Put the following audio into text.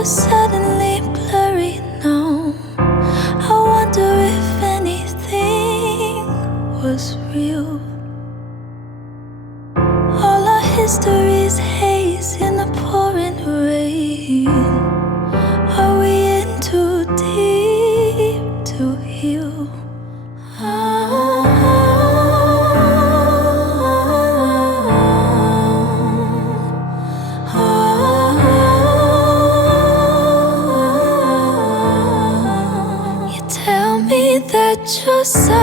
are suddenly blurry now. I wonder if anything was real. All our history's haze in the pouring rain. Are we in too deep to heal? You tell me that you're sorry.